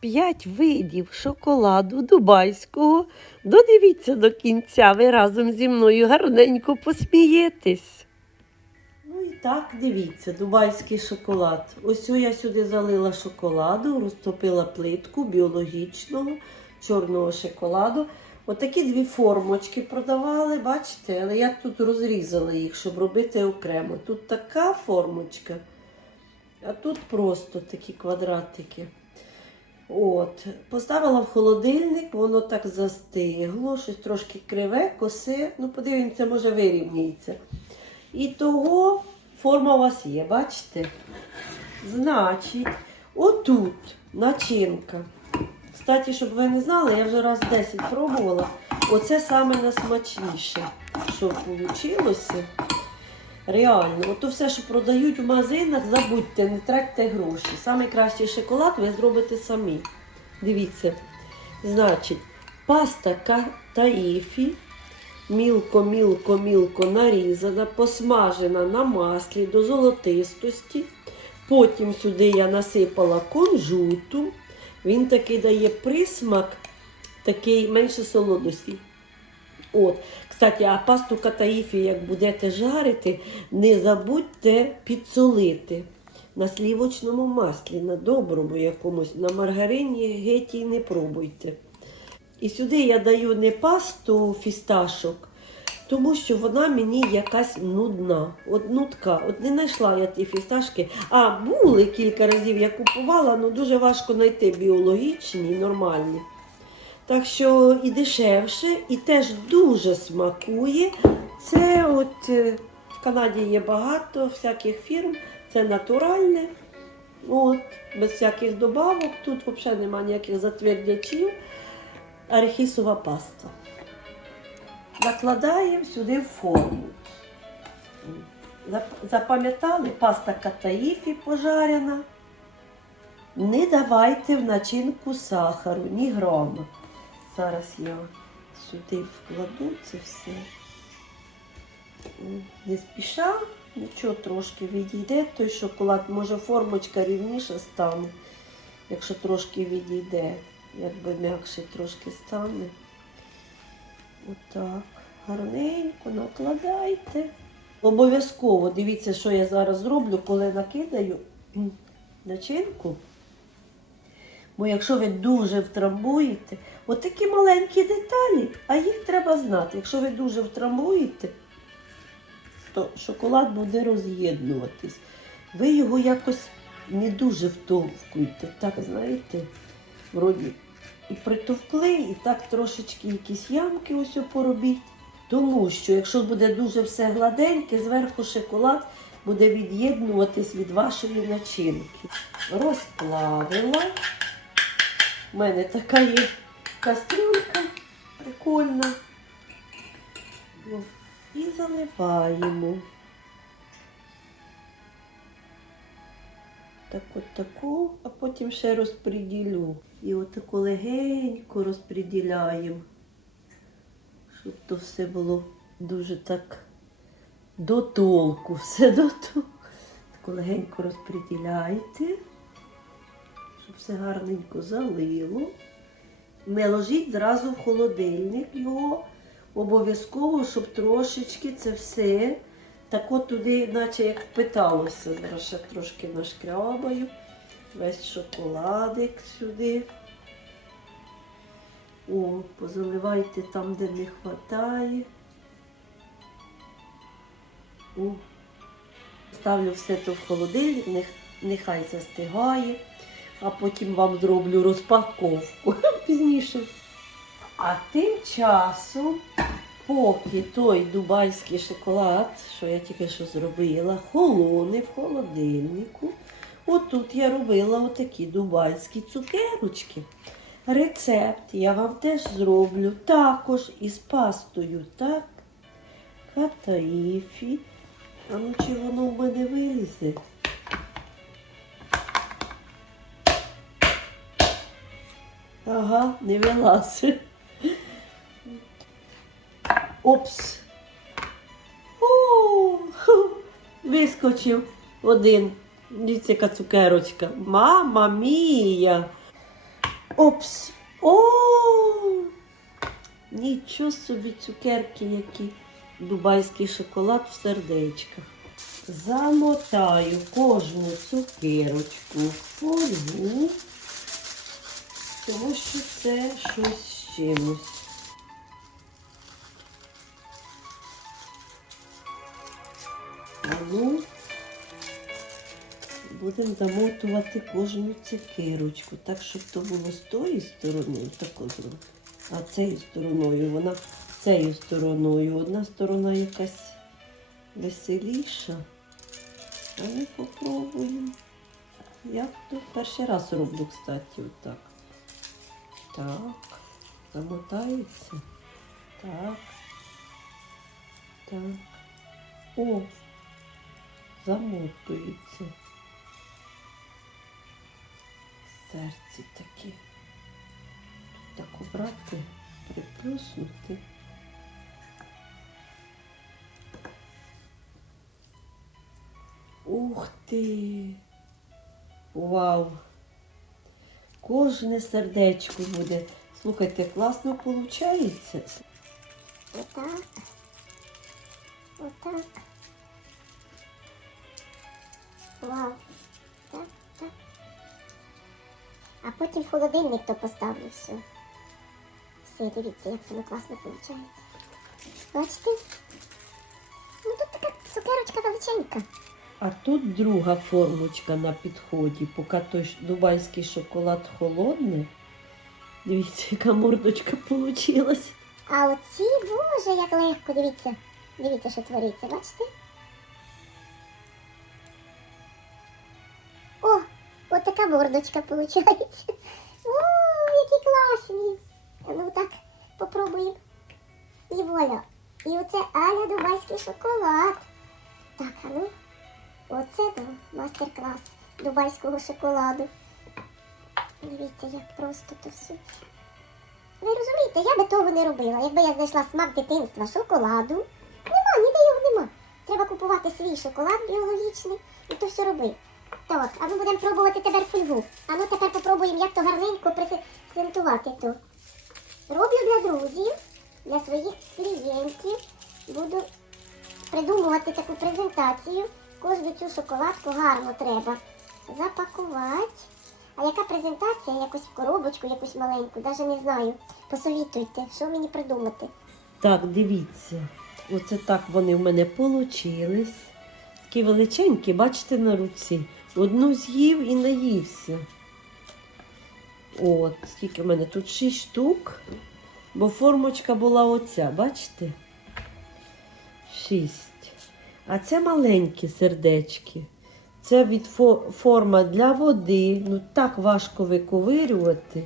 п'ять видів шоколаду дубайського. Додивіться до кінця, ви разом зі мною гарненько посмієтесь. Ну і так, дивіться, дубайський шоколад. Ось я сюди залила шоколаду, розтопила плитку біологічного чорного шоколаду. Отакі дві формочки продавали, бачите, але я тут розрізала їх, щоб робити окремо. Тут така формочка, а тут просто такі квадратики. От, Поставила в холодильник, воно так застигло, щось трошки криве, косе. Ну, подивимося, може вирівняється. І того форма у вас є, бачите? Значить, отут начинка. Кстати, щоб ви не знали, я вже раз 10 пробувала. Оце саме найсмачніше, що вийшло. Реально, ото все, що продають в магазинах, забудьте, не тратьте гроші. Самий кращий шоколад ви зробите самі. Дивіться. Значить, паста таїфі, мілко, мілко, мілко нарізана, посмажена на маслі до золотистості. Потім сюди я насипала кунжуту. Він такий дає присмак, такий менше солодості. От, кстати, а пасту катаїфі, як будете жарити, не забудьте підсолити на слівочному маслі, на доброму якомусь, на маргарині геть і не пробуйте. І сюди я даю не пасту фісташок, тому що вона мені якась нудна. От нудка. От не знайшла я ті фісташки. А були кілька разів я купувала, але дуже важко знайти біологічні, нормальні. Так що і дешевше, і теж дуже смакує. Це от е, в Канаді є багато всяких фірм, це натуральне, от, без всяких добавок. Тут взагалі немає ніяких затвердячів. Арахісова паста. Накладаємо сюди в форму. Запам'ятали, паста катаїфі пожарена. Не давайте в начинку сахару, ні грама. Зараз я сюди вкладу це все. Не спіша, нічого трошки відійде, той шоколад, може формочка рівніша стане, якщо трошки відійде, якби м'якше трошки стане. Отак. Гарненько накладайте. Обов'язково дивіться, що я зараз зроблю, коли накидаю начинку. Бо якщо ви дуже втрамбуєте, от маленькі деталі, а їх треба знати. Якщо ви дуже втрамбуєте, то шоколад буде роз'єднуватись. Ви його якось не дуже втовкуєте. Так, знаєте, вроді і притовкли, і так трошечки якісь ямки ось поробіть. Тому що, якщо буде дуже все гладеньке, зверху шоколад буде від'єднуватись від вашої начинки. Розплавила. У мене така є кастрюлька прикольна. Ну, І заливаємо. Так от таку, а потім ще розподілю. І отаку легенько розподіляємо, щоб то все було дуже так до толку. Все до толку. Таку легенько розподіляєте щоб все гарненько залило. Не ложіть зразу в холодильник його. Обов'язково, щоб трошечки це все так от туди, наче як впиталося. Зараз ще трошки нашкрябаю. Весь шоколадик сюди. О, позаливайте там, де не вистачає. О. Ставлю все то в холодильник, нехай застигає а потім вам зроблю розпаковку пізніше. А тим часом, поки той дубайський шоколад, що я тільки що зробила, холоне в холодильнику. Отут я робила отакі дубайські цукерочки. Рецепт я вам теж зроблю також із пастою, так? Катаїфі. А ну чи воно в мене вилізе? Ага, не вилазить. Опс. О, вискочив один. Дивіться, яка цукерочка. Мама мія. Опс. О! Нічого собі цукерки, які дубайський шоколад в сердечках. Замотаю кожну цукерочку в тому що це щось з чимось. Ну, будемо замотувати кожну цукерочку, так, щоб то було з тої сторони, тако а цією стороною, вона цією стороною. Одна сторона якась веселіша. А ми попробуємо. Я то перший раз роблю, кстати, отак. Так, замотається. Так. Так. О, замотується. Серці такі. Так обрати, приплюснути. Ух ти! Вау! Кожне сердечко буде. Слухайте, класно виходить. Отак. Отак. Так, так. А потім в холодильник то поставлю все. Все, дивіться, як воно класно виходить. Бачите? Ну тут така цукерочка величенька. А тут друга формочка на підході, поки той дубайський шоколад холодний. Дивіться, яка мордочка вийшла. А оці, боже, як легко, дивіться. Дивіться, що твориться, бачите? О, от така мордочка виходить. О, які класні. Ну так, попробуємо. І воля. І оце Аля Дубайський шоколад. Так, а ну. Оце то мастер-клас дубайського шоколаду. Дивіться, як просто то все. Ви розумієте, я би того не робила. Якби я знайшла смак дитинства шоколаду. Нема, ніде його нема. Треба купувати свій шоколад біологічний і то все робити. Так, а ми будемо пробувати тепер фольгу. А ну тепер попробуємо, як то гарненько презентувати то. Роблю для друзів, для своїх клієнтів. Буду придумувати таку презентацію. Кожну цю шоколадку гарно треба запакувати. А яка презентація? Якусь коробочку, якусь маленьку, навіть не знаю. Посовітуйте, що мені придумати. Так, дивіться. Оце так вони в мене получились. Такі величенькі, бачите на руці. Одну з'їв і наївся. От, скільки в мене тут шість штук. Бо формочка була оця, бачите? Шість. А це маленькі сердечки. Це від фо- форма для води. Ну так важко виковирювати.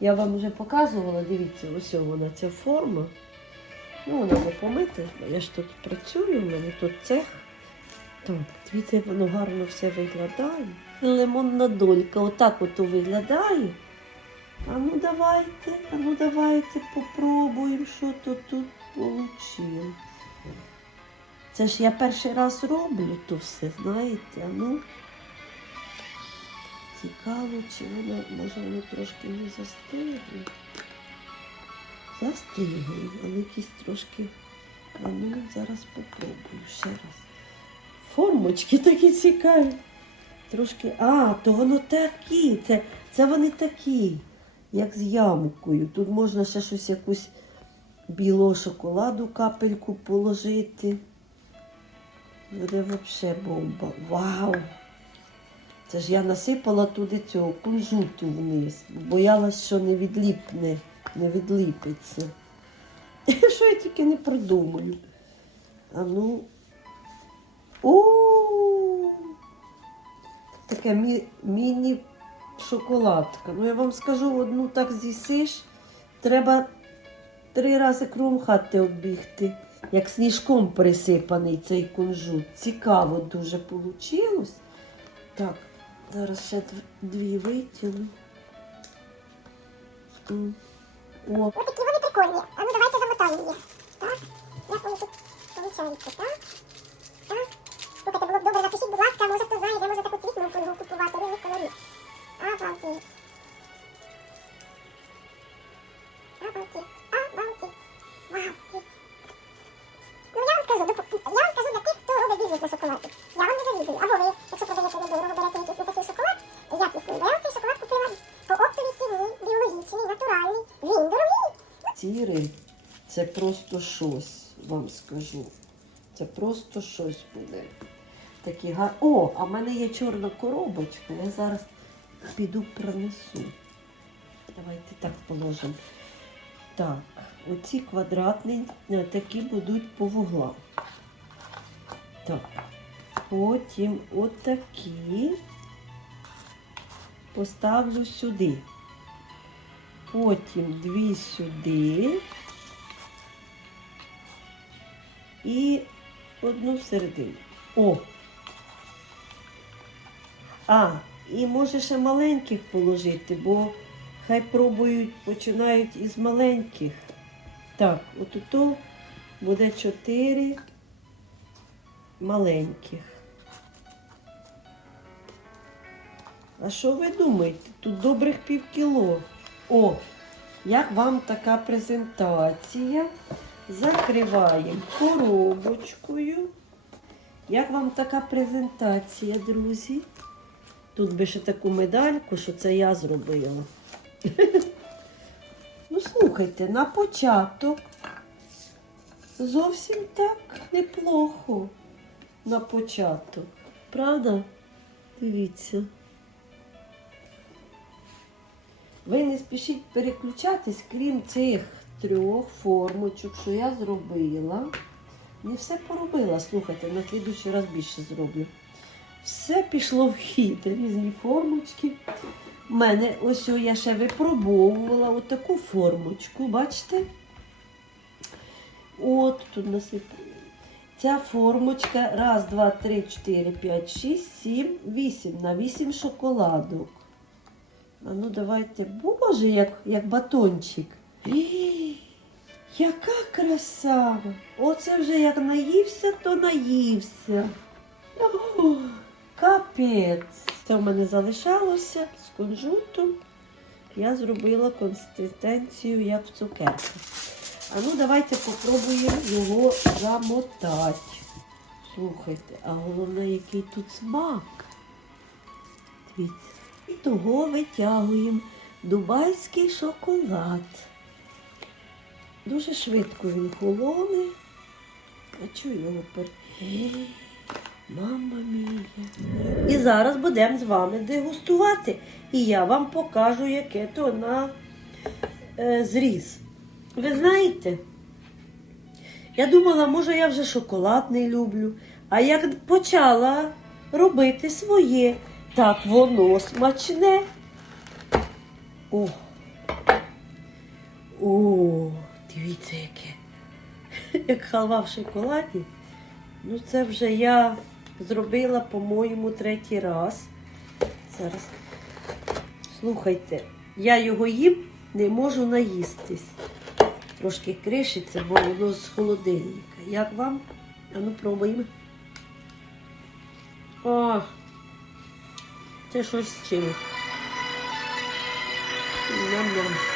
Я вам вже показувала, дивіться, ось вона ця форма. Ну, вона не помита, я ж тут працюю, в мене тут цех. Так, дивіться, воно гарно все виглядає. Лимонна долька, отак от виглядає. А ну давайте, а ну давайте попробуємо, що то тут вийшло. Це ж я перший раз роблю то все, знаєте, ну. Цікаво, чи воно, може воно трошки не застигло. Застигло, але якісь трошки. А ну, зараз попробую ще раз. Формочки такі цікаві. Трошки. А, то воно такі. Це, це вони такі, як з ямкою. Тут можна ще щось якусь білого шоколаду капельку положити. Буде взагалі бомба. Вау! Це ж я насипала туди цього кунжуту вниз. Боялась, що не відліпне, не відліпиться. Що я тільки не придумаю. А ну. О! Таке мі- міні-шоколадка. Ну я вам скажу, одну так з'їсиш, треба три рази кругом хати оббігти, як сніжком присипаний цей кунжут. Цікаво дуже вийшло. Так, зараз ще дві витягну. Ось такі вони прикольні. А ну давайте замотаємо їх. Так? Як вони тут получаються, так? Так? Слухайте, було б добре, напишіть, будь ласка, може хто знає, де може таку цвітну Це просто щось, вам скажу. Це просто щось буде. Такі гар... О, а в мене є чорна коробочка. Я зараз піду принесу. Давайте так положимо. Так, оці квадратні е, такі будуть по вуглам. Так. Потім отакі поставлю сюди. Потім дві сюди. І одну всередину. О! А, і може ще маленьких положити, бо хай пробують, починають із маленьких. Так, от тут буде чотири маленьких. А що ви думаєте? Тут добрих пів кіло. О, як вам така презентація? Закриваємо коробочкою. Як вам така презентація, друзі? Тут би ще таку медальку, що це я зробила. Ну, слухайте, на початок зовсім так неплохо. На початок. Правда? Дивіться. Ви не спішіть переключатись, крім цих трьох формочок, що я зробила. Не все поробила, слухайте, на слідуючий раз більше зроблю. Все пішло в хід, різні формочки. У мене ось я ще випробовувала отаку формочку, бачите? От тут насипаю. Ця формочка. Раз, два, три, чотири, п'ять, шість, сім, вісім. На вісім шоколадок. А ну давайте, боже, як, як батончик. Ій, яка краса! Оце вже як наївся, то наївся. О, капець. Це в мене залишалося з кунжутом. Я зробила консистенцію, як в цукерках. А ну давайте попробуємо його замотати. Слухайте, а головне, який тут смак. Дивіться. І того витягуємо дубайський шоколад. Дуже швидко він холоне. А чую його пер... Мама мія. І зараз будемо з вами дегустувати. І я вам покажу, яке то на е, зріз. Ви знаєте, я думала, може, я вже шоколад не люблю. А як почала робити своє, так воно смачне. О, о, дивіться, яке. Як халва в шоколаді. Ну, це вже я зробила, по-моєму, третій раз. Зараз. Слухайте, я його їм не можу наїстись. Трошки кришиться, бо воно з холодильника. Як вам? А ну пробуємо. О, це щось з чим. Ням-ням.